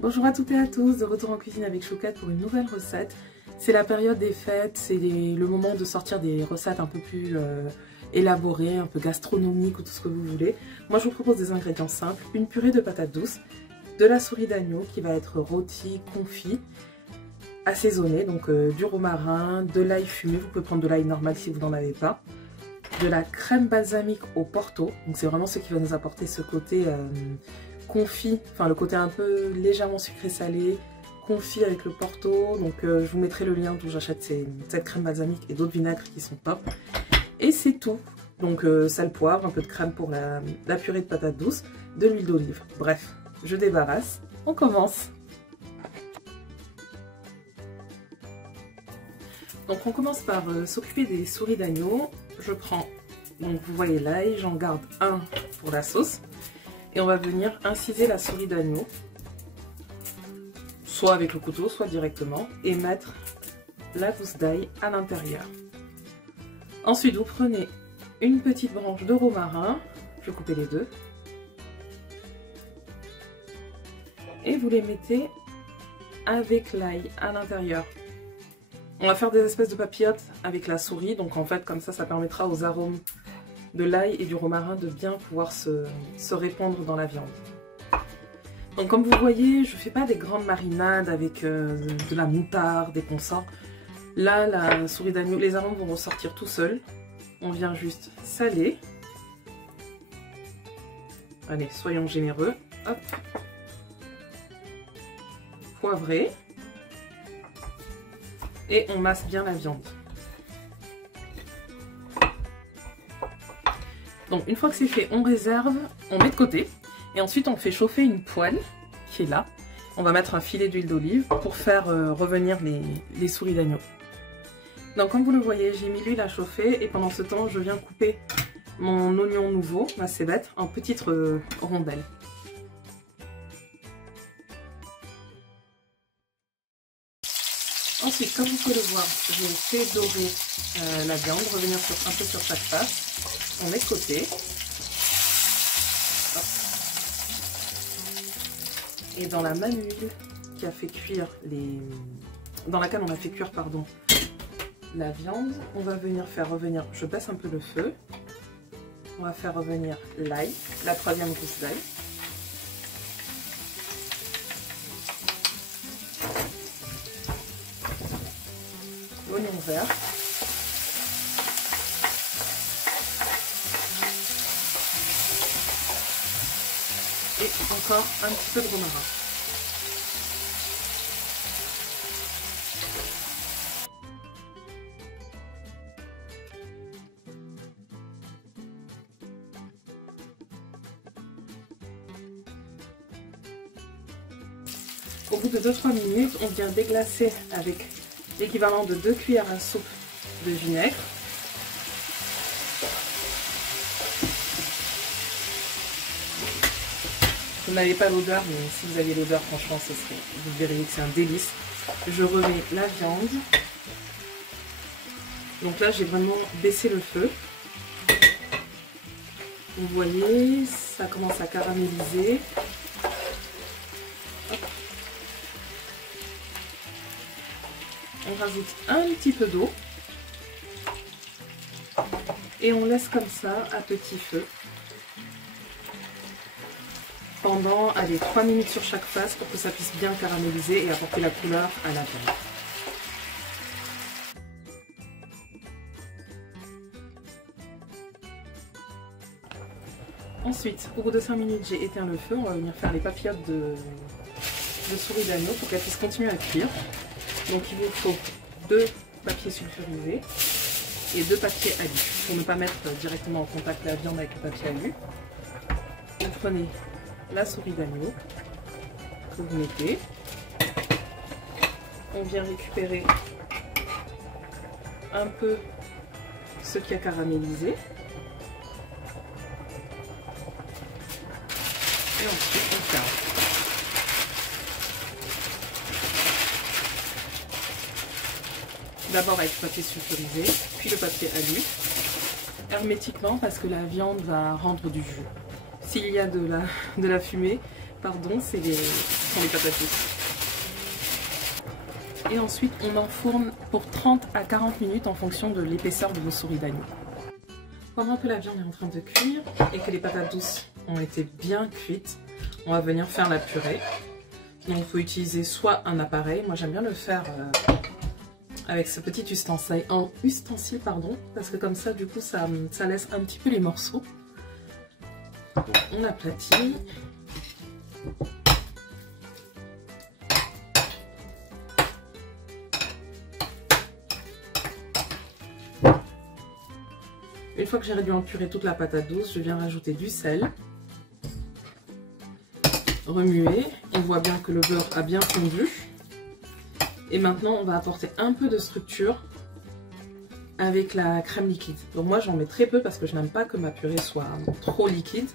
Bonjour à toutes et à tous, de retour en cuisine avec Chouquette pour une nouvelle recette. C'est la période des fêtes, c'est le moment de sortir des recettes un peu plus élaborées, un peu gastronomiques ou tout ce que vous voulez. Moi je vous propose des ingrédients simples, une purée de patates douces, de la souris d'agneau qui va être rôtie, confit, assaisonnée, donc du romarin, de l'ail fumé, vous pouvez prendre de l'ail normal si vous n'en avez pas, de la crème balsamique au Porto, donc c'est vraiment ce qui va nous apporter ce côté confit, enfin le côté un peu légèrement sucré-salé, confit avec le Porto, donc je vous mettrai le lien d'où j'achète cette crème balsamique et d'autres vinaigres qui sont top. Et c'est tout, donc sel, poivre, un peu de crème pour la purée de patates douces, de l'huile d'olive, bref, je débarrasse, on commence. Donc on commence par s'occuper des souris d'agneau. Je prends, donc vous voyez l'ail, j'en garde un pour la sauce. Et on va venir inciser la souris d'agneau, soit avec le couteau, soit directement, et mettre la gousse d'ail à l'intérieur. Ensuite vous prenez une petite branche de romarin, je vais couper les deux, et vous les mettez avec l'ail à l'intérieur. On va faire des espèces de papillotes avec la souris, donc en fait comme ça permettra aux arômes de l'ail et du romarin de bien pouvoir se répandre dans la viande. Donc comme vous voyez, je ne fais pas des grandes marinades avec de la moutarde, des consorts. Là, la souris d'agneau, les arômes vont ressortir tout seuls. On vient juste saler. Allez, soyons généreux. Hop. Poivrer. Et on masse bien la viande. Donc une fois que c'est fait, on réserve, on met de côté. Et ensuite on fait chauffer une poêle qui est là. On va mettre un filet d'huile d'olive pour faire revenir les souris d'agneau. Donc comme vous le voyez, j'ai mis l'huile à chauffer et pendant ce temps je viens couper mon oignon nouveau, ma cébette, en petites rondelles. Ensuite, comme vous pouvez le voir, j'ai fait dorer la viande, revenir un peu sur chaque face. On met de côté. Hop. Et dans la même huile qui a fait cuire dans laquelle on a fait cuire la viande, on va venir faire revenir, je baisse un peu le feu. On va faire revenir l'ail, la troisième gousse d'ail. L'oignon vert. Et encore un petit peu de romarin. Au bout de 2-3 minutes, on vient déglacer avec l'équivalent de 2 cuillères à soupe de vinaigre. Vous n'avez pas l'odeur, mais si vous aviez l'odeur, franchement, vous verriez que c'est un délice. Je remets la viande. Donc là, j'ai vraiment baissé le feu. Vous voyez, ça commence à caraméliser. Hop. On rajoute un petit peu d'eau. Et on laisse comme ça, à petit feu. Pendant, allez, 3 minutes sur chaque face pour que ça puisse bien caraméliser et apporter la couleur à la viande. Ensuite, au bout de 5 minutes, j'ai éteint le feu. On va venir faire les papillotes de souris d'agneau pour qu'elles puissent continuer à cuire. Donc il vous faut 2 papiers sulfurisés et 2 papiers alu pour ne pas mettre directement en contact la viande avec le papier alu. Vous prenez la souris d'agneau que vous mettez. On vient récupérer un peu ce qui a caramélisé. Et ensuite on ferme. D'abord avec le papier sulfurisé, puis le papier alu, hermétiquement parce que la viande va rendre du jus. S'il y a de la fumée, pardon, ce sont les patates douces. Et ensuite, on enfourne pour 30 à 40 minutes en fonction de l'épaisseur de vos souris d'agneau. Pendant que la viande est en train de cuire et que les patates douces ont été bien cuites, on va venir faire la purée. Donc il faut utiliser soit un appareil, moi j'aime bien le faire avec ce petit ustensile, parce que comme ça du coup ça laisse un petit peu les morceaux. Donc, on aplatit. Une fois que j'ai réduit en purée toute la patate douce, je viens rajouter du sel. Remuer, on voit bien que le beurre a bien fondu. Et maintenant on va apporter un peu de structure avec la crème liquide. Donc moi j'en mets très peu parce que je n'aime pas que ma purée soit trop liquide.